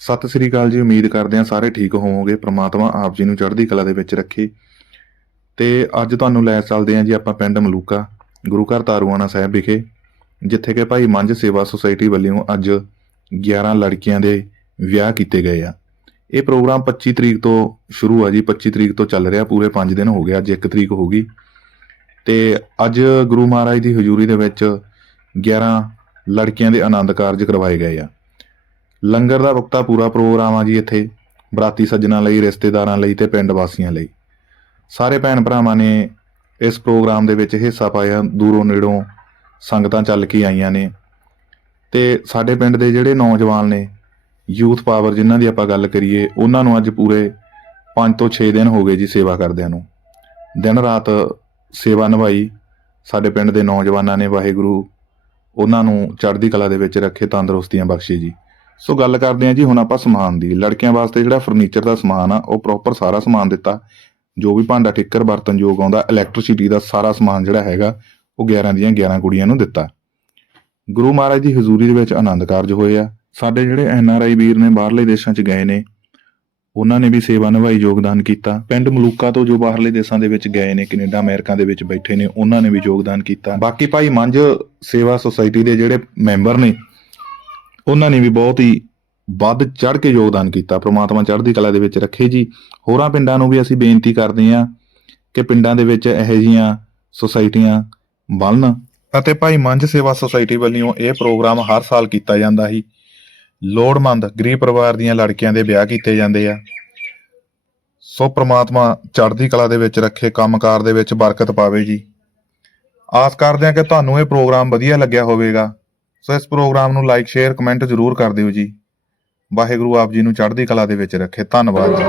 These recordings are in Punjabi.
ਸਤਿ ਸ੍ਰੀ ਅਕਾਲ ਜੀ, ਉਮੀਦ ਕਰਦੇ ਹਾਂ ਸਾਰੇ ਠੀਕ ਹੋਵੋਗੇ। ਪ੍ਰਮਾਤਮਾ ਆਪ ਜੀ ਨੂੰ ਚੜ੍ਹਦੀ ਕਲਾ ਦੇ ਵਿੱਚ ਰੱਖੇ। ਤੇ ਅੱਜ ਤੁਹਾਨੂੰ ਲੈ ਚੱਲਦੇ ਹਾਂ ਜੀ ਆਪਾਂ ਪਿੰਡ ਮਲੂਕਾ, ਗੁਰੂ ਘਰ ਤਾਰੂਆਣਾ ਸਾਹਿਬ ਵਿਖੇ, ਜਿੱਥੇ ਕਿ ਭਾਈ ਮੰਝ ਸੇਵਾ ਸੁਸਾਇਟੀ ਵੱਲੋਂ ਅੱਜ 11 ਲੜਕੀਆਂ ਦੇ ਵਿਆਹ ਕੀਤੇ ਗਏ ਆ। ਇਹ ਪ੍ਰੋਗਰਾਮ 25 ਤਰੀਕ ਤੋਂ ਸ਼ੁਰੂ ਆ ਜੀ 25 ਤਰੀਕ ਤੋਂ ਚੱਲ ਰਿਹਾ, ਪੂਰੇ 5 ਦਿਨ ਹੋ ਗਏ, ਅੱਜ 1 ਤਰੀਕ ਹੋ ਗਈ। ਤੇ ਅੱਜ ਗੁਰੂ ਮਹਾਰਾਜ ਦੀ ਹਜ਼ੂਰੀ ਦੇ ਵਿੱਚ 11 ਲੜਕੀਆਂ ਦੇ ਆਨੰਦ ਕਾਰਜ ਕਰਵਾਏ ਗਏ ਆ। ਲੰਗਰ ਦਾ ਵਕਤਾ ਪੂਰਾ ਪ੍ਰੋਗਰਾਮ ਆ ਜੀ ਇੱਥੇ, ਬਰਾਤੀ ਸੱਜਣਾ ਲਈ, ਰਿਸ਼ਤੇਦਾਰਾਂ ਲਈ ਤੇ ਪਿੰਡ ਵਾਸੀਆਂ ਲਈ। ਸਾਰੇ ਭੈਣ ਭਰਾਵਾਂ ਨੇ ਇਸ ਪ੍ਰੋਗਰਾਮ ਦੇ ਵਿੱਚ ਹਿੱਸਾ ਪਾਇਆ, ਦੂਰੋਂ ਨੇੜੋਂ ਸੰਗਤਾਂ ਚੱਲ ਕੇ ਆਈਆਂ ਨੇ। ਤੇ ਸਾਡੇ ਪਿੰਡ ਦੇ ਜਿਹੜੇ ਨੌਜਵਾਨ ਨੇ, ਯੂਥ ਪਾਵਰ ਜਿਨ੍ਹਾਂ ਦੀ ਆਪਾਂ ਗੱਲ ਕਰੀਏ, ਉਹਨਾਂ ਨੂੰ ਅੱਜ ਪੂਰੇ 5 ਤੋਂ 6 ਦਿਨ ਹੋ ਗਏ ਜੀ ਸੇਵਾ ਕਰਦਿਆਂ ਨੂੰ। ਦਿਨ ਰਾਤ ਸੇਵਾ ਨਿਭਾਈ ਸਾਡੇ ਪਿੰਡ ਦੇ ਨੌਜਵਾਨਾਂ ਨੇ, ਵਾਹਿਗੁਰੂ, ਉਹਨਾਂ ਨੂੰ ਚੜ੍ਹਦੀ ਕਲਾ ਦੇ ਵਿੱਚ ਰੱਖੇ, ਤੰਦਰੁਸਤੀਆਂ ਬਖਸ਼ੇ ਜੀ। ਸੋ ਗੱਲ ਕਰਦੇ ਹਾਂ ਜੀ, ਹੁਣ ਆਪਾਂ ਸਮਾਨ ਦੀ। ਲੜਕੀਆਂ ਵਾਸਤੇ ਜਿਹੜਾ ਫਰਨੀਚਰ ਦਾ ਸਮਾਨ ਆ, ਉਹ ਪ੍ਰੋਪਰ ਸਾਰਾ ਸਮਾਨ ਦਿੱਤਾ। ਜੋ ਵੀ ਭਾਂਡਾ ਠਿੱਕਰ ਬਰਤਨਯੋਗ ਆਉਂਦਾ ਇਲੈਕਟ੍ਰਿਸਿਟੀ ਦਾ ਸਾਰਾ ਸਮਾਨ ਜਿਹੜਾ ਹੈਗਾ, ਉਹ 11 ਦੀਆਂ 11 ਕੁੜੀਆਂ ਨੂੰ ਦਿੱਤਾ। ਗੁਰੂ ਮਹਾਰਾਜ ਦੀ ਹਜ਼ੂਰੀ ਦੇ ਵਿੱਚ ਆਨੰਦ ਕਾਰਜ ਹੋਏ ਆ। ਸਾਡੇ ਜਿਹੜੇ ਐਨ ਆਰ ਆਈ ਵੀਰ ਨੇ ਬਾਹਰਲੇ ਦੇਸ਼ਾਂ 'ਚ ਗਏ ਨੇ, ਉਹਨਾਂ ਨੇ ਵੀ ਸੇਵਾ ਨਿਭਾਈ, ਯੋਗਦਾਨ ਕੀਤਾ। ਪਿੰਡ ਮਲੂਕਾ ਤੋਂ ਜੋ ਬਾਹਰਲੇ ਦੇਸ਼ਾਂ ਦੇ ਵਿੱਚ ਗਏ ਨੇ, ਕੈਨੇਡਾ, ਅਮਰੀਕਾ ਦੇ ਵਿੱਚ ਬੈਠੇ ਨੇ, ਉਹਨਾਂ ਨੇ ਵੀ ਯੋਗਦਾਨ ਕੀਤਾ। ਬਾਕੀ ਭਾਈ ਮੰਝ ਸੇਵਾ ਸੁਸਾਇਟੀ ਦੇ ਜਿਹੜੇ ਮੈਂਬਰ ਨੇ ਉਹਨਾਂ ਨੇ ਵੀ ਬਹੁਤ ਹੀ ਵੱਧ ਚੜ ਕੇ ਯੋਗਦਾਨ ਕੀਤਾ। ਪ੍ਰਮਾਤਮਾ ਚੜ੍ਹਦੀ ਕਲਾ ਦੇ ਵਿੱਚ ਰੱਖੇ ਜੀ। ਹੋਰਾਂ ਪਿੰਡਾਂ ਨੂੰ ਵੀ ਅਸੀਂ ਬੇਨਤੀ ਕਰਦੇ ਹਾਂ ਕਿ ਪਿੰਡਾਂ ਦੇ ਵਿੱਚ ਇਹੋ ਜਿਹੀਆਂ ਸੁਸਾਇਟੀਆਂ ਬਣਨ ਅਤੇ ਭਾਈ ਮੰਝ ਸੇਵਾ ਸੁਸਾਇਟੀ ਵੱਲੋਂ ਇਹ ਪ੍ਰੋਗਰਾਮ ਹਰ ਸਾਲ ਕੀਤਾ ਜਾਂਦਾ ਸੀ। ਲੋੜਮੰਦ ਗਰੀਬ ਪਰਿਵਾਰ ਦੀਆਂ ਲੜਕੀਆਂ ਦੇ ਵਿਆਹ ਕੀਤੇ ਜਾਂਦੇ ਆ। ਸੋ ਪ੍ਰਮਾਤਮਾ ਚੜ੍ਹਦੀ ਕਲਾ ਦੇ ਵਿੱਚ ਰੱਖੇ, ਕੰਮਕਾਰ ਦੇ ਵਿੱਚ ਬਰਕਤ ਪਾਵੇ ਜੀ। ਆਸ ਕਰਦੇ ਹਾਂ ਕਿ ਤੁਹਾਨੂੰ ਇਹ ਪ੍ਰੋਗਰਾਮ ਵਧੀਆ ਲੱਗਿਆ ਹੋਵੇਗਾ। ਸੋ ਇਸ ਪ੍ਰੋਗਰਾਮ ਨੂੰ ਲਾਈਕ ਸ਼ੇਅਰ ਕਮੈਂਟ ਜ਼ਰੂਰ ਕਰ ਦਿਓ ਜੀ। ਵਾਹਿਗੁਰੂ ਆਪ ਜੀ ਨੂੰ ਚੜ੍ਹਦੀ ਕਲਾ ਦੇ ਵਿੱਚ ਰੱਖੇ। ਧੰਨਵਾਦ ਜੀ।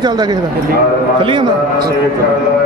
ਨਹੀਂ ਚੱਲਦਾ ਕਿਸੇ ਦਾ? ਚੱਲੀ ਜਾਂਦਾ?